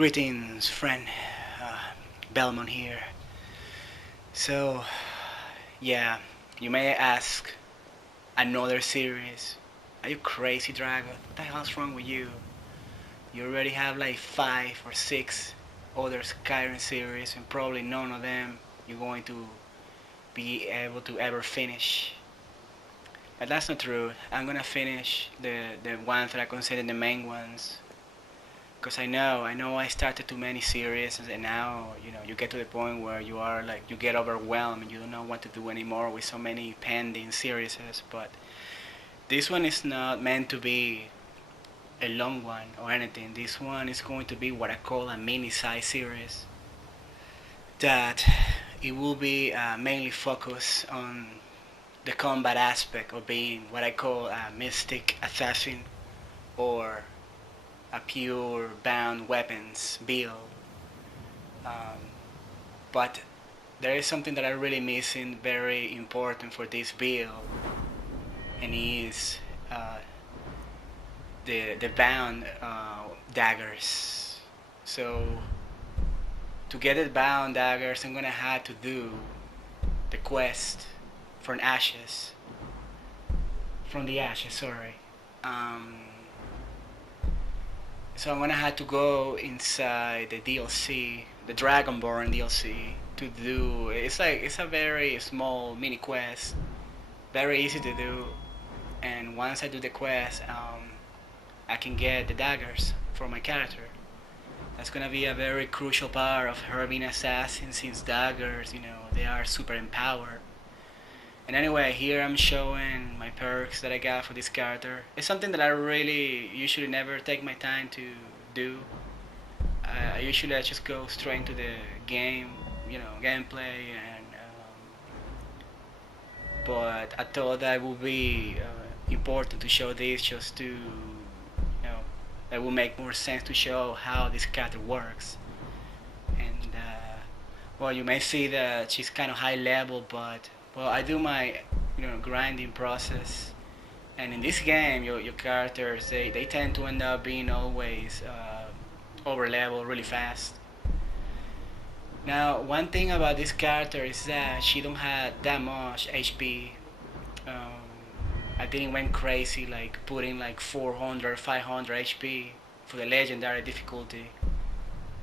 Greetings, friend. Uh, Belmont here. So, yeah, you may ask, another series? Are you crazy, Drago? What the hell's wrong with you? You already have like 5 or 6 other Skyrim series, and probably none of them you're going to be able to ever finish. But that's not true. I'm gonna finish the ones that I consider the main ones. Because I know I started too many series, and now, you get to the point where you are like, you get overwhelmed and you don't know what to do anymore with so many pending series. But this one is not meant to be a long one or anything. This one is going to be what I call a mini size series. That it will be mainly focused on the combat aspect of being what I call a mystic assassin or a pure bound weapons build. Um, but there is something that I really missing, very important for this build, and is uh, the bound daggers. So to get the bound daggers, I'm gonna have to do the quest from ashes, from the ashes. Sorry. Um, So I'm gonna have to go inside the DLC, the Dragonborne DLC, to do. It's a very small mini quest, very easy to do, and once I do the quest, I can get the daggers for my character. That's gonna be a very crucial part of her being assassin, since daggers, they are super empowered. And anyway, here I'm showing my perks that I got for this character. It's something that I really usually never take my time to do. I usually just go straight into the game, gameplay, and but I thought that would be important to show this, just to, that would make more sense to show how this character works. And well, you may see that she's kind of high level, but well, I do my grinding process, and in this game, your characters, they tend to end up being always over level really fast. Now, one thing about this character is that she don't have that much HP. Um, I didn't went crazy like putting like 400, 500 HP for the legendary difficulty,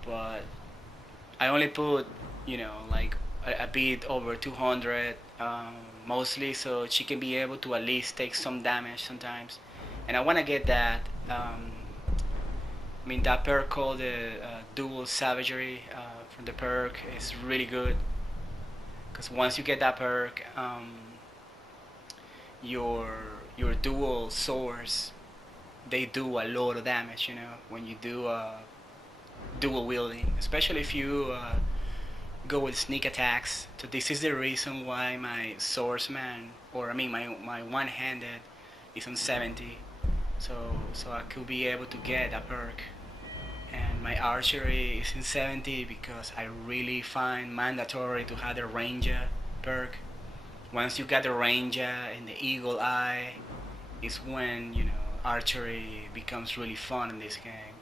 but I only put, like a bit over 200, mostly, so she can be able to at least take some damage sometimes. And I want to get that. I mean, that perk called the Dual Savagery from the perk is really good. Because once you get that perk, your your dual swords, they do a lot of damage. When you do dual wielding, especially if you go with sneak attacks. So this is the reason why my swordsman, or I mean my one-handed, is on 70. So I could be able to get a perk. And my archery is in 70 because I really find mandatory to have the ranger perk. Once you get the ranger and the eagle eye, is when archery becomes really fun in this game.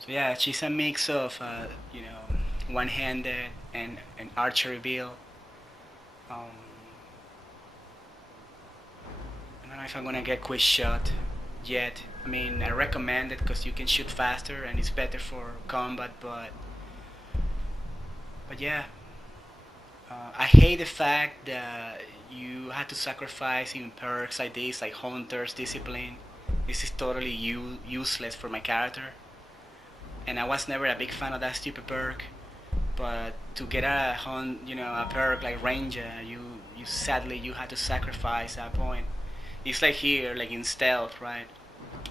So yeah, she's a mix of one-handed and an archery build. Um, I don't know if I'm gonna get quick shot yet. I mean, I recommend it because you can shoot faster and it's better for combat. But yeah, I hate the fact that you have to sacrifice in perks like this, like Hunter's Discipline. This is totally useless for my character, and I was never a big fan of that stupid perk. But to get a perk like Ranger, you sadly you have to sacrifice that point. It's like here, like in stealth, right?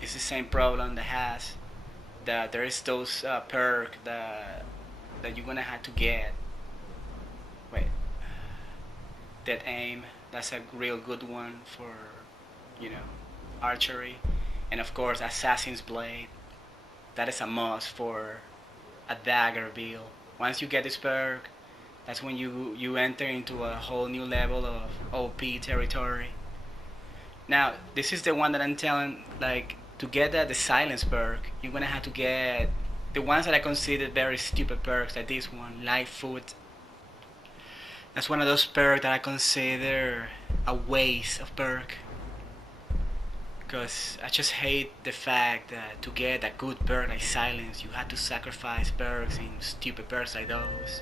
It's the same problem that has that there is those perk that you're gonna have to get. Wait, dead aim. That's a real good one for you know archery, and of course Assassin's Blade. That is a must for a dagger build. Once you get this perk, that's when you enter into a whole new level of OP territory. Now, this is the one that I'm telling, like, to get the silence perk, you're gonna have to get the ones that I consider very stupid perks, like this one, Light Foot. That's one of those perks that I consider a waste of perk. Because I just hate the fact that to get a good perk like Silence, you had to sacrifice perks in stupid perks like those.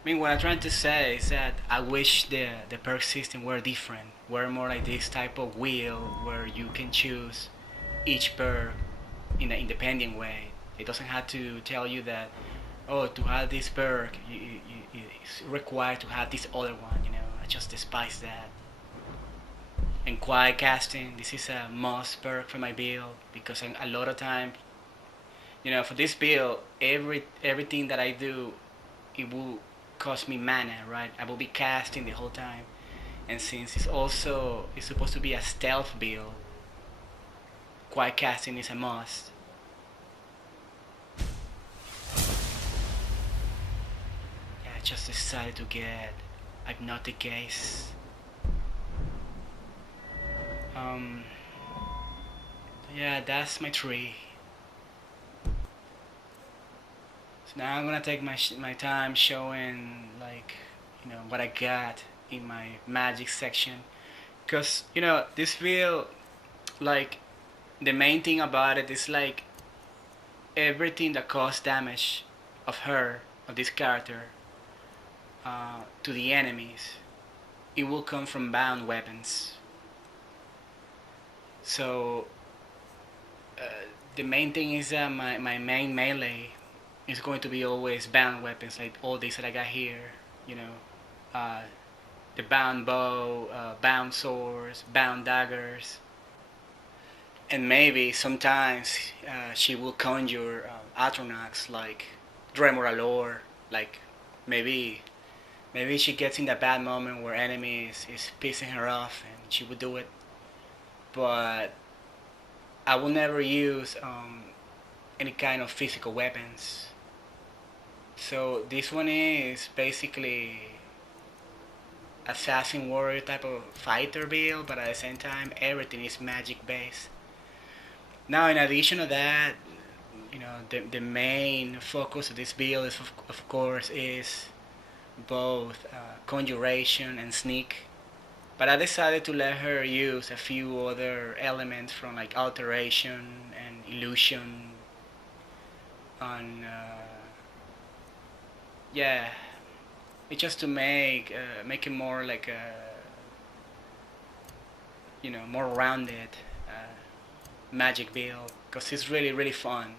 I mean, what I'm trying to say is that I wish the perk system were different, were more like this type of wheel where you can choose each perk in an independent way. It doesn't have to tell you that, oh, to have this perk, it's required to have this other one. I just despise that. And quiet casting, this is a must perk for my build because a lot of time, for this build, everything that I do, it will cost me mana, right? I will be casting the whole time, and since it's supposed to be a stealth build, quiet casting is a must. Yeah, I just decided to get Hypnotic Gaze. Yeah, that's my tree. So now I'm gonna take my time showing what I got in my magic section, cause this build, like, the main thing about it is like everything that causes damage of this character, to the enemies, it will come from bound weapons. So the main thing is that my main melee is going to be always bound weapons, like all these that I got here. Uh, the bound bow, bound swords, bound daggers, and maybe sometimes she will conjure Atronax like Dremor, like maybe she gets in that bad moment where enemy is pissing her off and she would do it. But I will never use any kind of physical weapons. So this one is basically assassin warrior type of fighter build, but at the same time everything is magic based. Now, in addition to that, the main focus of this build is of course is both conjuration and sneak. But I decided to let her use a few other elements from like alteration and illusion on yeah, it's just to make it more like a more rounded magic build, because it's really fun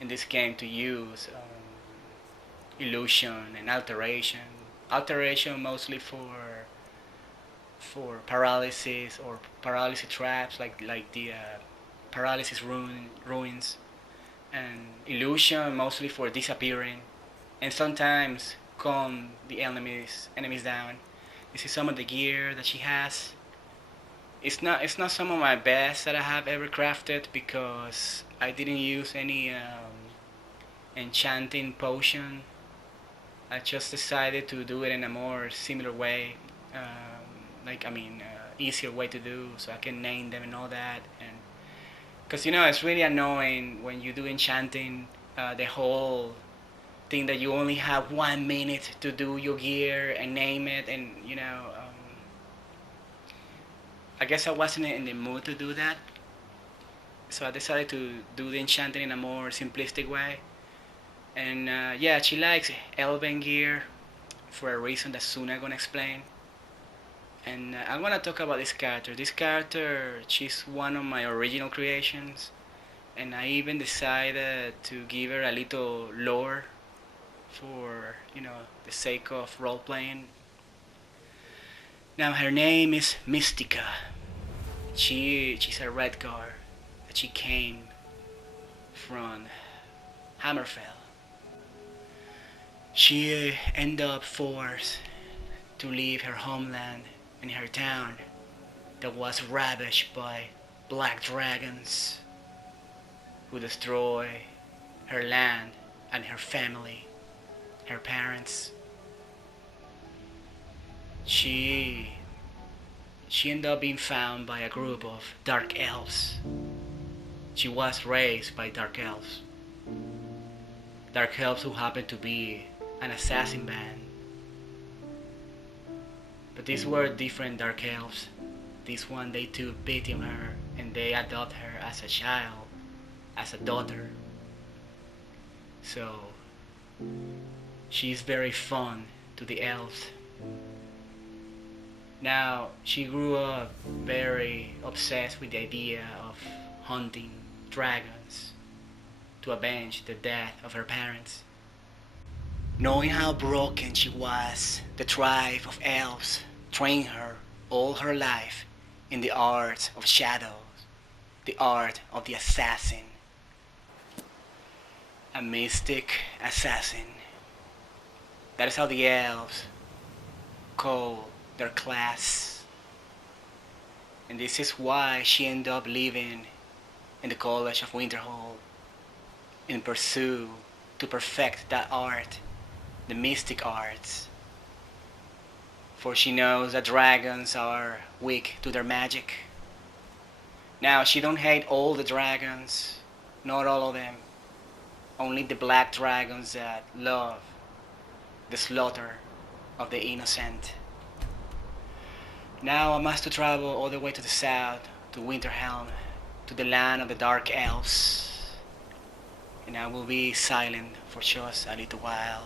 in this game to use illusion and alteration mostly for paralysis or paralysis traps, like the paralysis ruins, and illusion mostly for disappearing, and sometimes calm the enemies down. This is some of the gear that she has. It's not some of my best that I have ever crafted because I didn't use any enchanting potion. I just decided to do it in a more similar way, easier way to do, so I can name them and all that. And because it's really annoying when you do enchanting, the whole thing that you only have 1 minute to do your gear and name it, and I guess I wasn't in the mood to do that, so I decided to do the enchanting in a more simplistic way. And yeah, she likes elven gear for a reason that soon I'm gonna explain. And I want to talk about this character. This character, she's one of my original creations, and I even decided to give her a little lore for the sake of role playing. Now her name is Mystica. She's a Redguard, and she came from Hammerfell. She ended up forced to leave her homeland and her town that was ravaged by black dragons who destroy her land and her family, her parents. She ended up being found by a group of dark elves. She was raised by dark elves. dark elves who happen to be an assassin band. But these were different dark elves. This one, they took pity on her and they adopt her as a child, as a daughter. So she's very fun to the elves. Now, she grew up very obsessed with the idea of hunting dragons to avenge the death of her parents. Knowing how broken she was, the tribe of elves trained her all her life in the art of shadows, the art of the assassin. A mystic assassin. That is how the elves call their class. And this is why she ended up living in the College of Winterhold in pursuit to perfect that art, the mystic arts. For she knows that dragons are weak to their magic. Now, she don't hate all the dragons, not all of them. Only the black dragons that love the slaughter of the innocent. Now I must travel all the way to the south, to Winterhelm, to the land of the dark elves. And I will be silent for just a little while.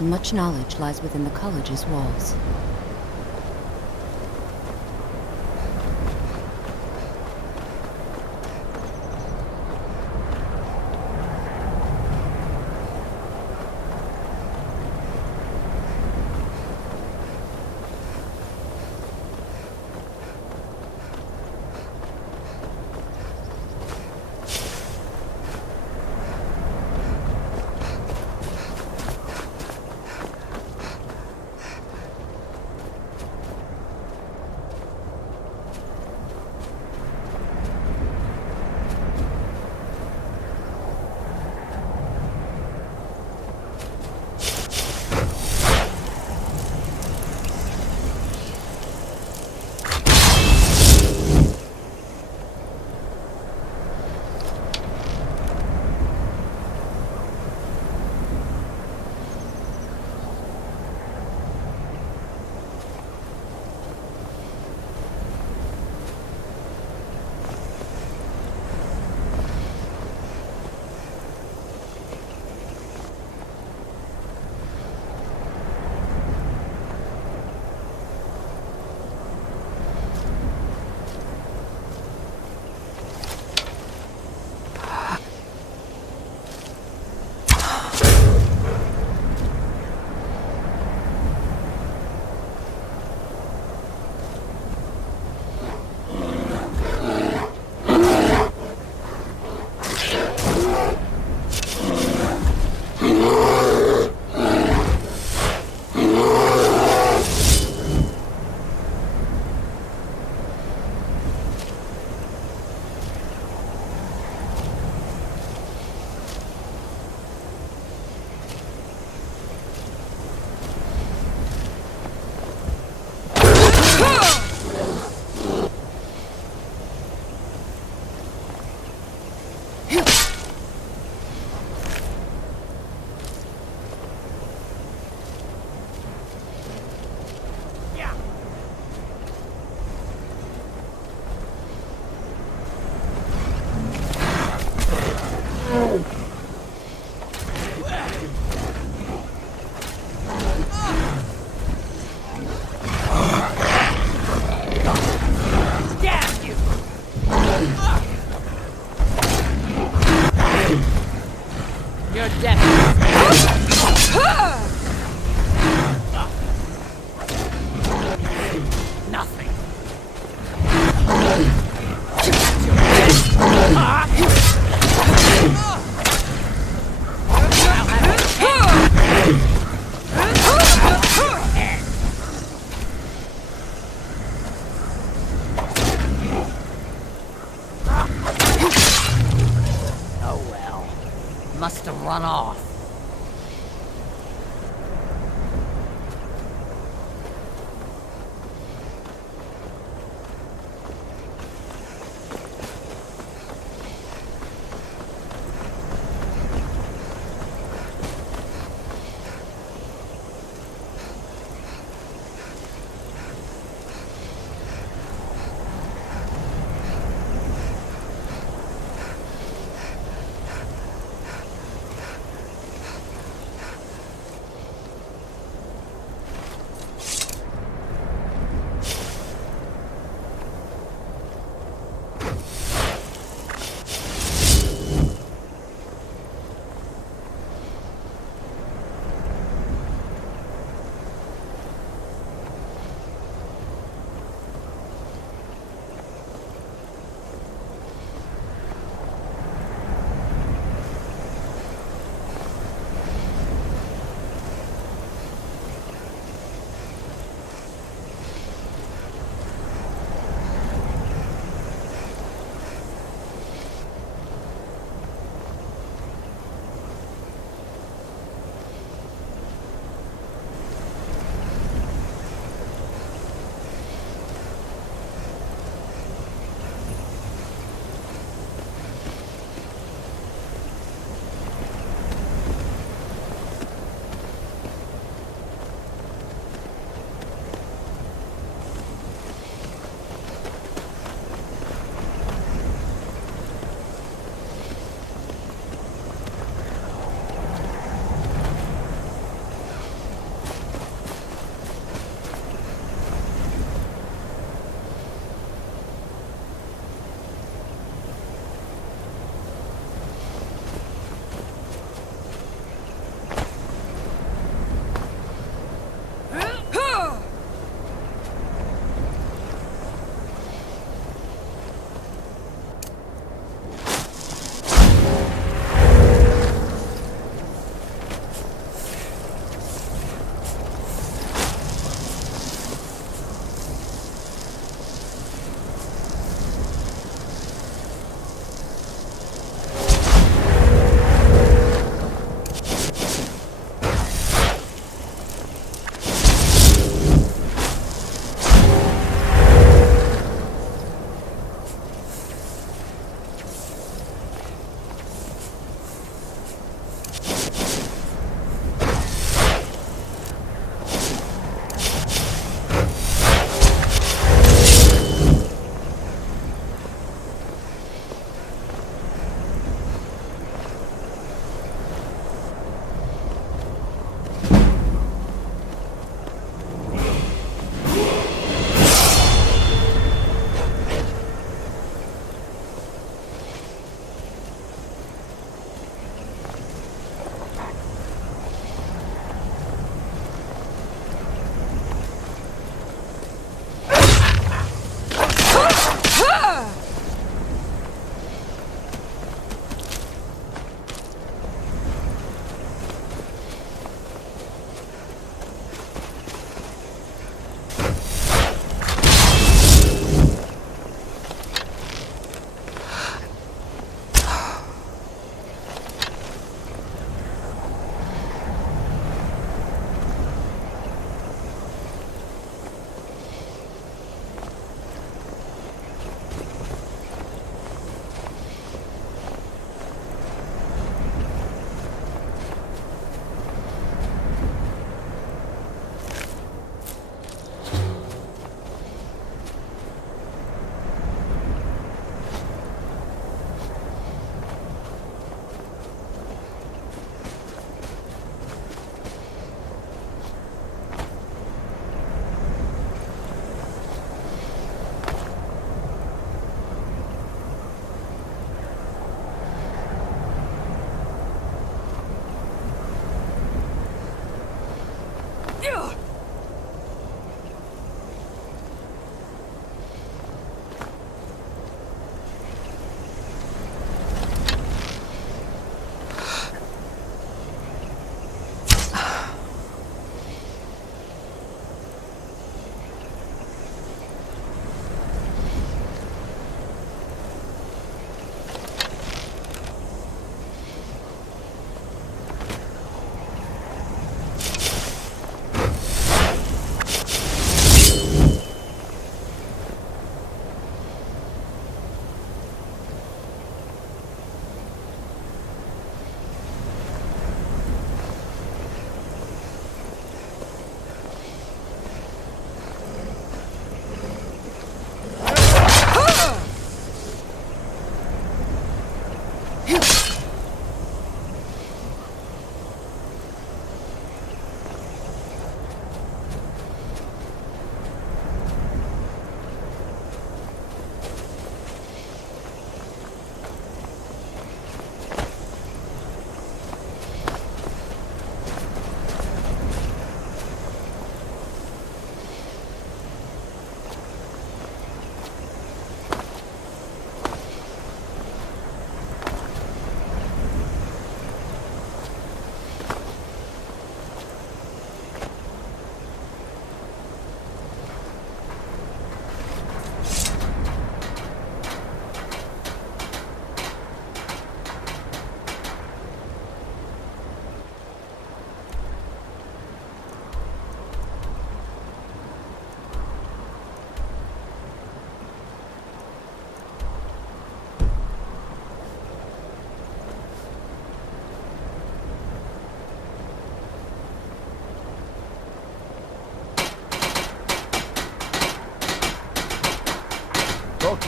Much knowledge lies within the college's walls. Nothing. off.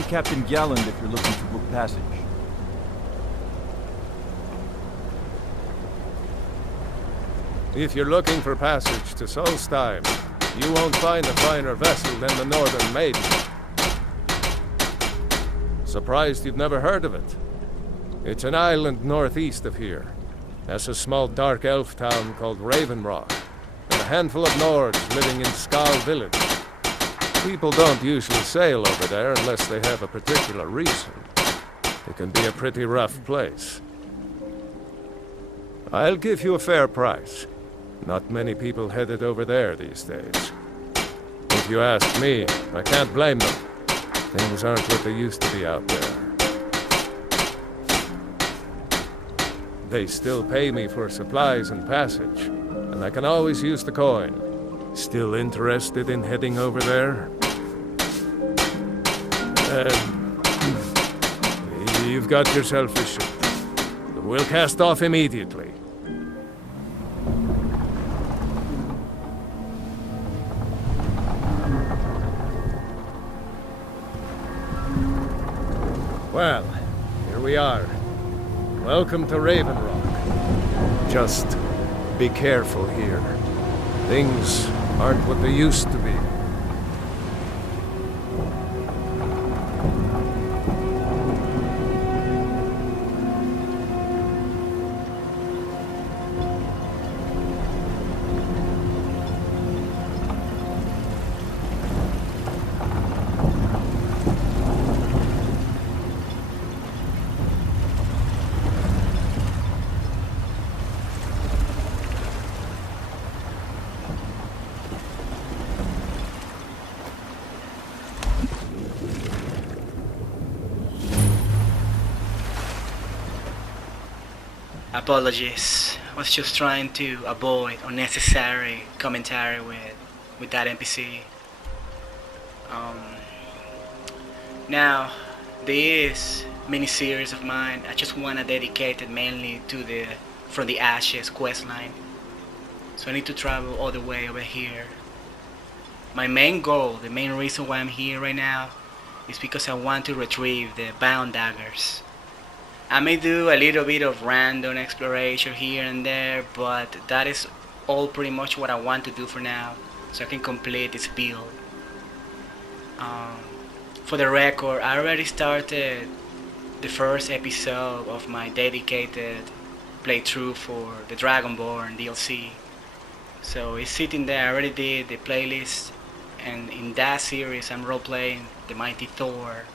Captain Galland if you're looking to book passage. If you're looking for passage to Solstheim, you won't find a finer vessel than the Northern Maiden. Surprised you've never heard of it? It's an island northeast of here. That's a small dark elf town called Raven Rock, and a handful of Nords living in Skal Village. People don't usually sail over there unless they have a particular reason. It can be a pretty rough place. I'll give you a fair price. Not many people headed over there these days. If you ask me, I can't blame them. Things aren't what they used to be out there. They still pay me for supplies and passage, and I can always use the coin. Still interested in heading over there? You've got yourself a ship. We'll cast off immediately. Well, here we are. Welcome to Raven Rock. Just be careful here. Things aren't what they used to be. Apologies. I was just trying to avoid unnecessary commentary with that NPC. Now, this mini-series of mine, I just want to dedicate it mainly to the From the Ashes questline. So I need to travel all the way over here. My main goal, the main reason why I'm here right now, is because I want to retrieve the BOUND Daggers. I may do a little bit of random exploration here and there, but that is all pretty much what I want to do for now, so I can complete this build. For the record, I already started the first episode of my dedicated playthrough for the Dragonborne DLC. So it's sitting there. I already did the playlist, and in that series I'm role-playing the mighty Thor.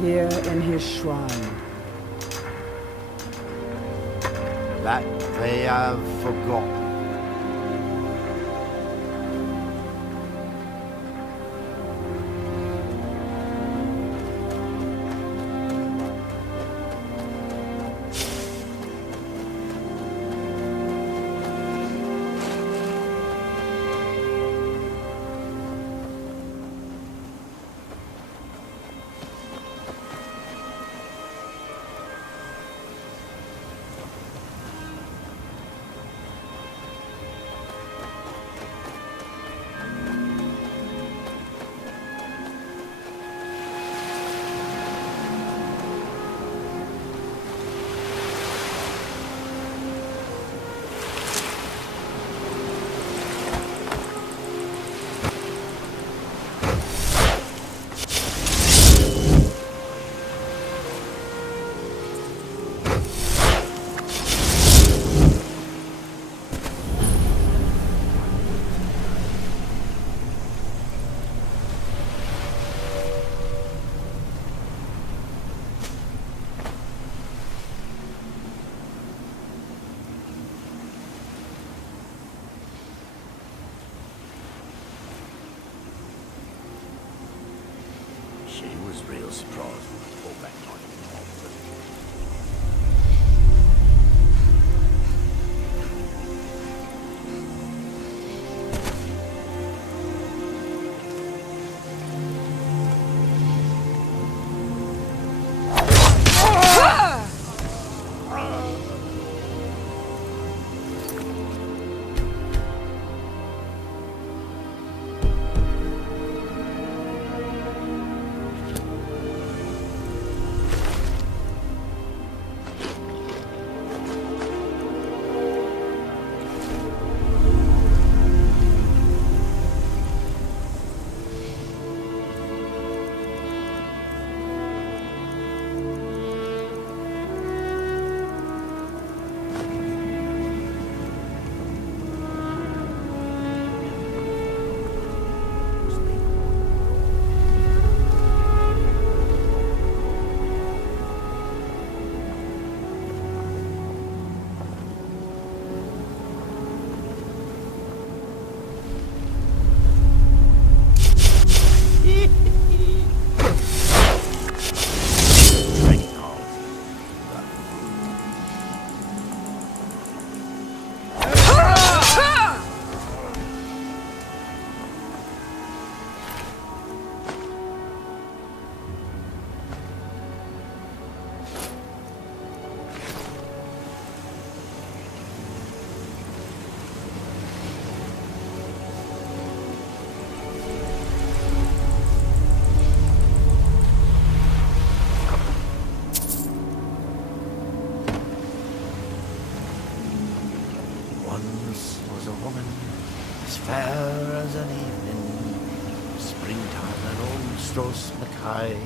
Here in his shrine. That they have forgotten. was real surprised when I pulled that knife. Once was a woman as fair as an evening, springtime and old Stros Mackay.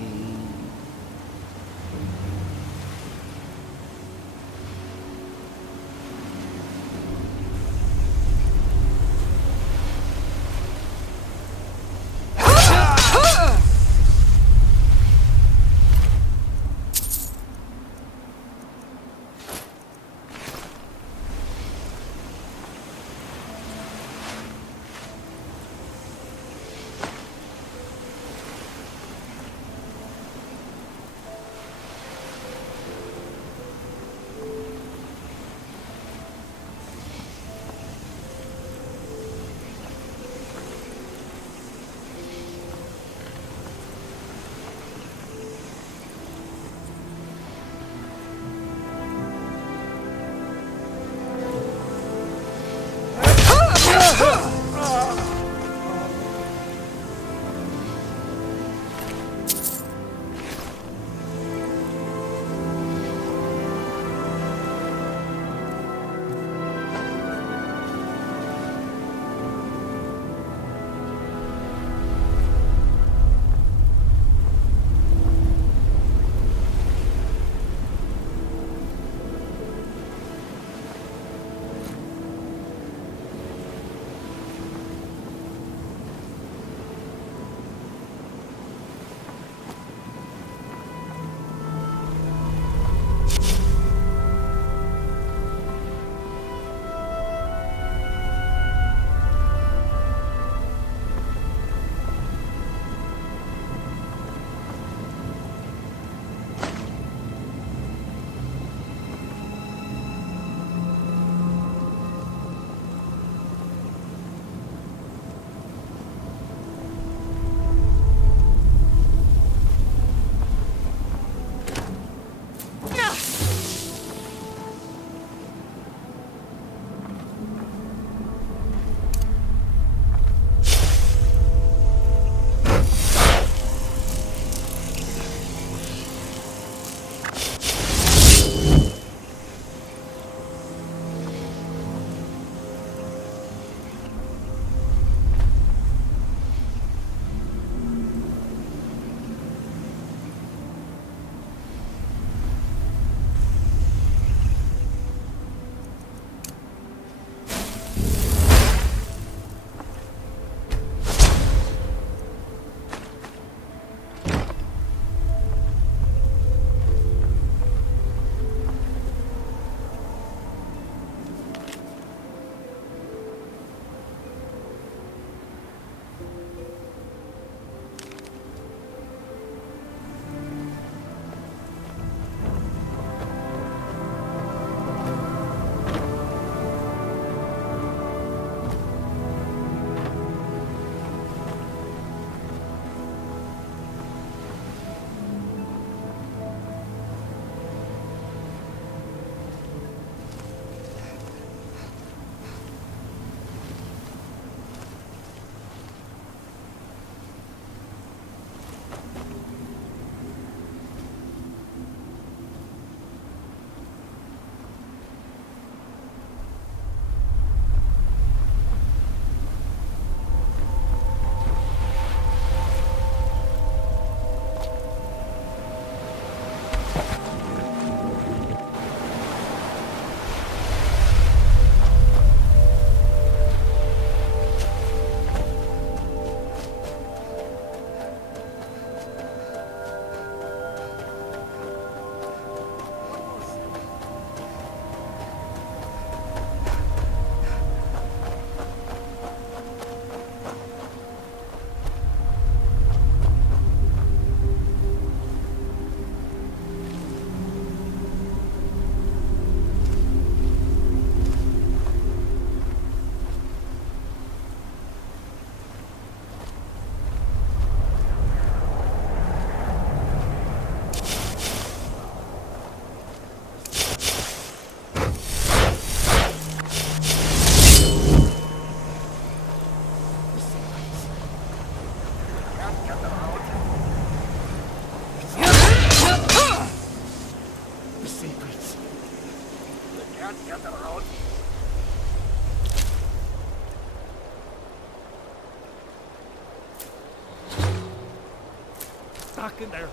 stuck in there.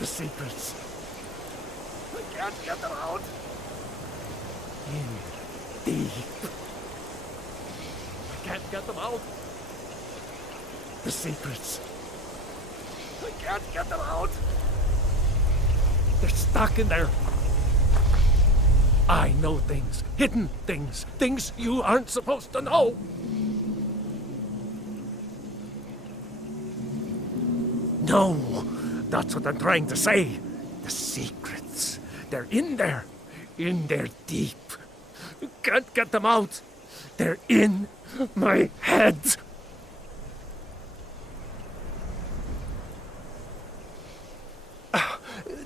The secrets. I can't get them out. In deep. I can't get them out. The secrets. I can't get them out. They're stuck in there. I know things, hidden things, things you aren't supposed to know. No, that's what I'm trying to say. The secrets, they're in there deep. You can't get them out. They're in my head.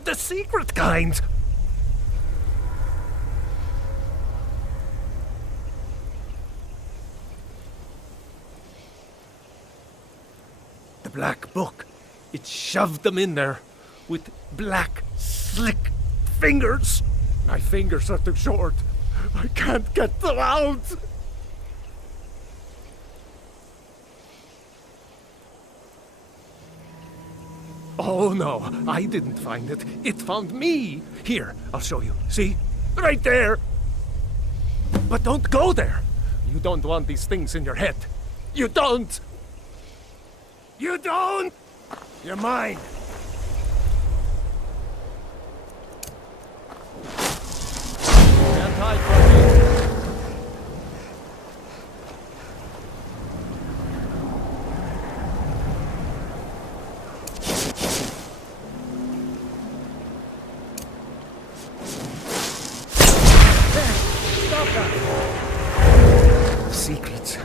The secret kind. The black book. It shoved them in there with black, slick fingers. My fingers are too short. I can't get them out. Oh no, I didn't find it. It found me. Here, I'll show you. See? Right there. But don't go there. You don't want these things in your head. You don't. You don't. You're mine. Can't hide from me. Secrets.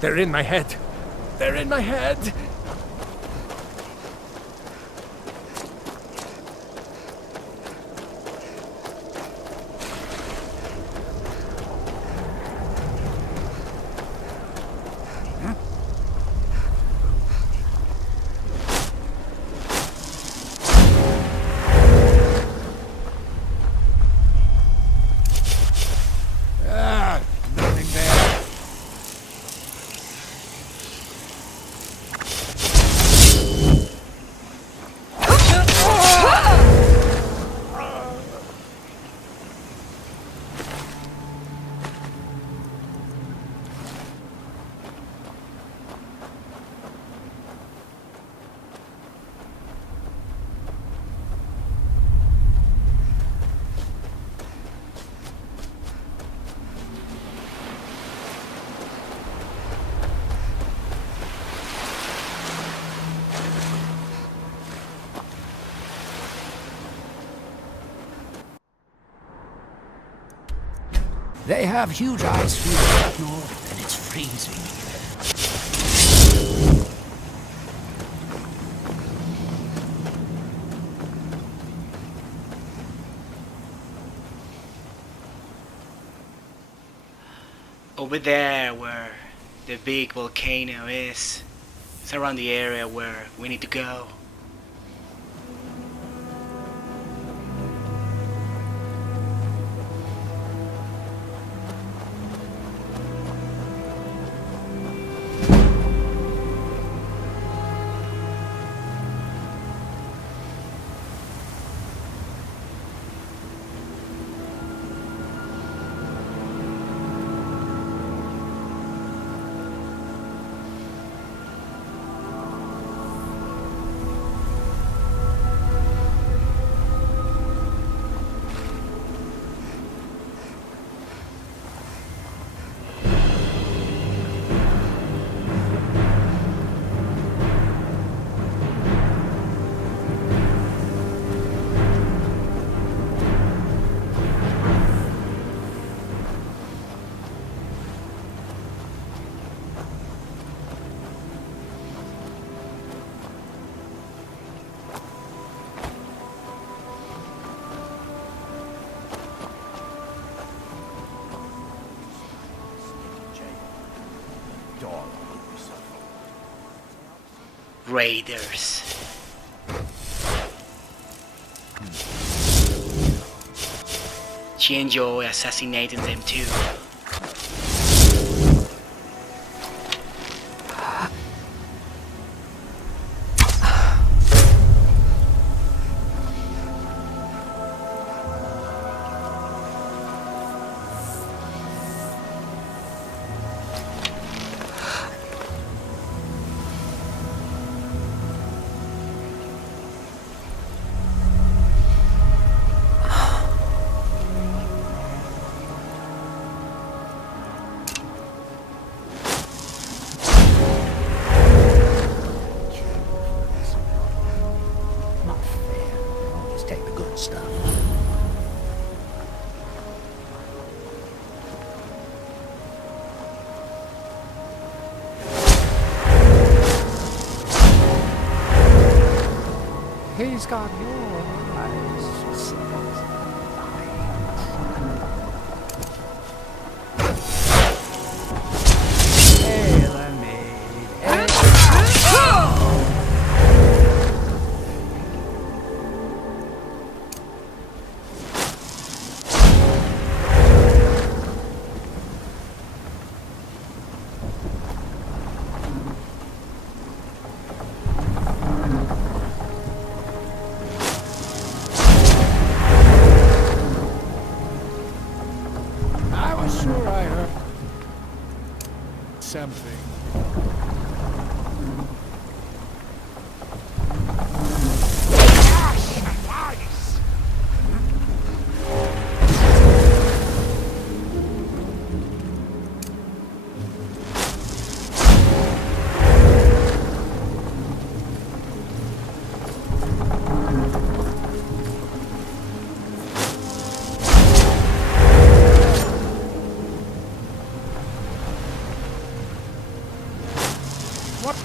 They're in my head. They're in my head. They have huge ice fields up north, and it's freezing. Over there where the big volcano is, it's around the area where we need to go. Raiders. She enjoy assassinating them too. He's got your eyes. Tailor made. I was sure I heard something. What?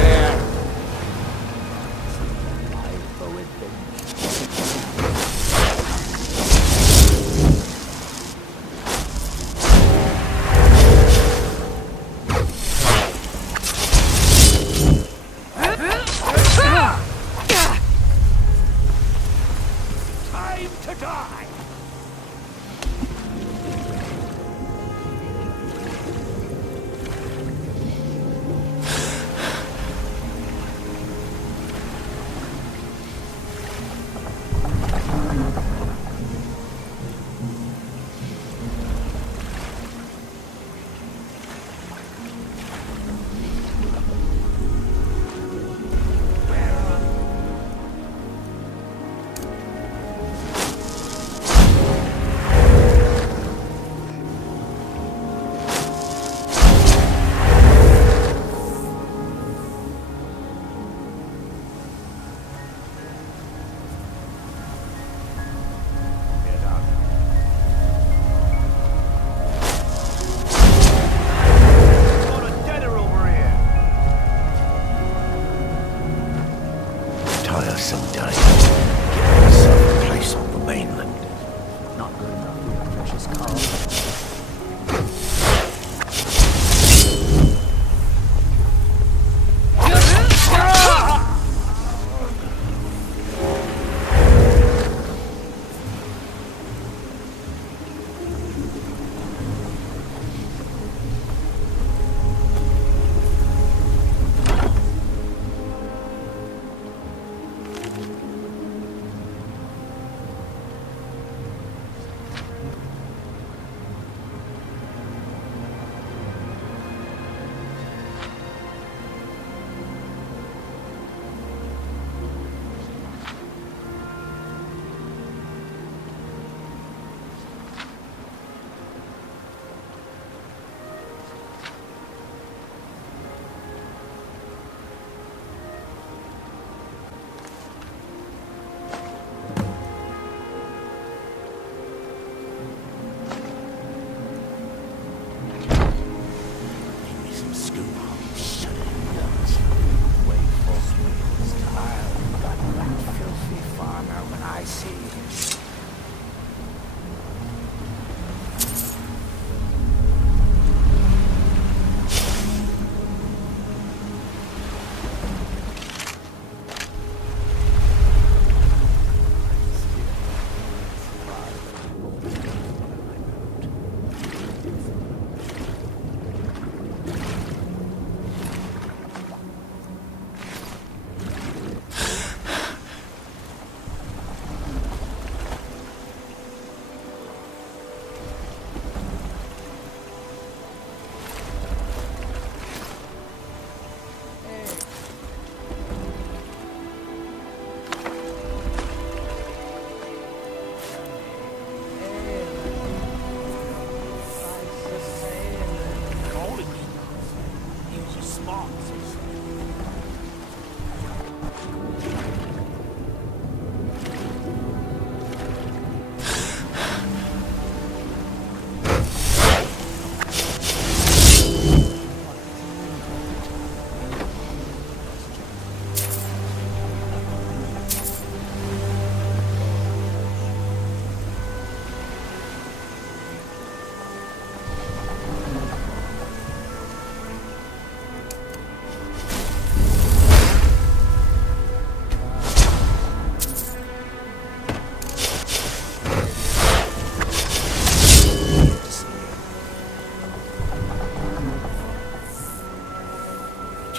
There. Life for adventure. Time to die. Tiresome day. Get myself a place on the mainland. Not good enough for your precious Carl.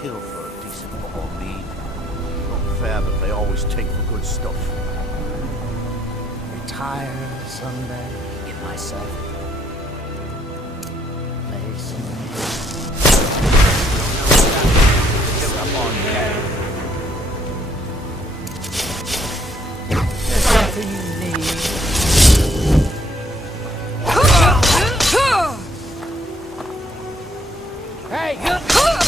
kill for a decent ball mead. Not fair that they always take the good stuff. Retire someday. Get myself a place. Come on, Gary. There's something you need. Hey!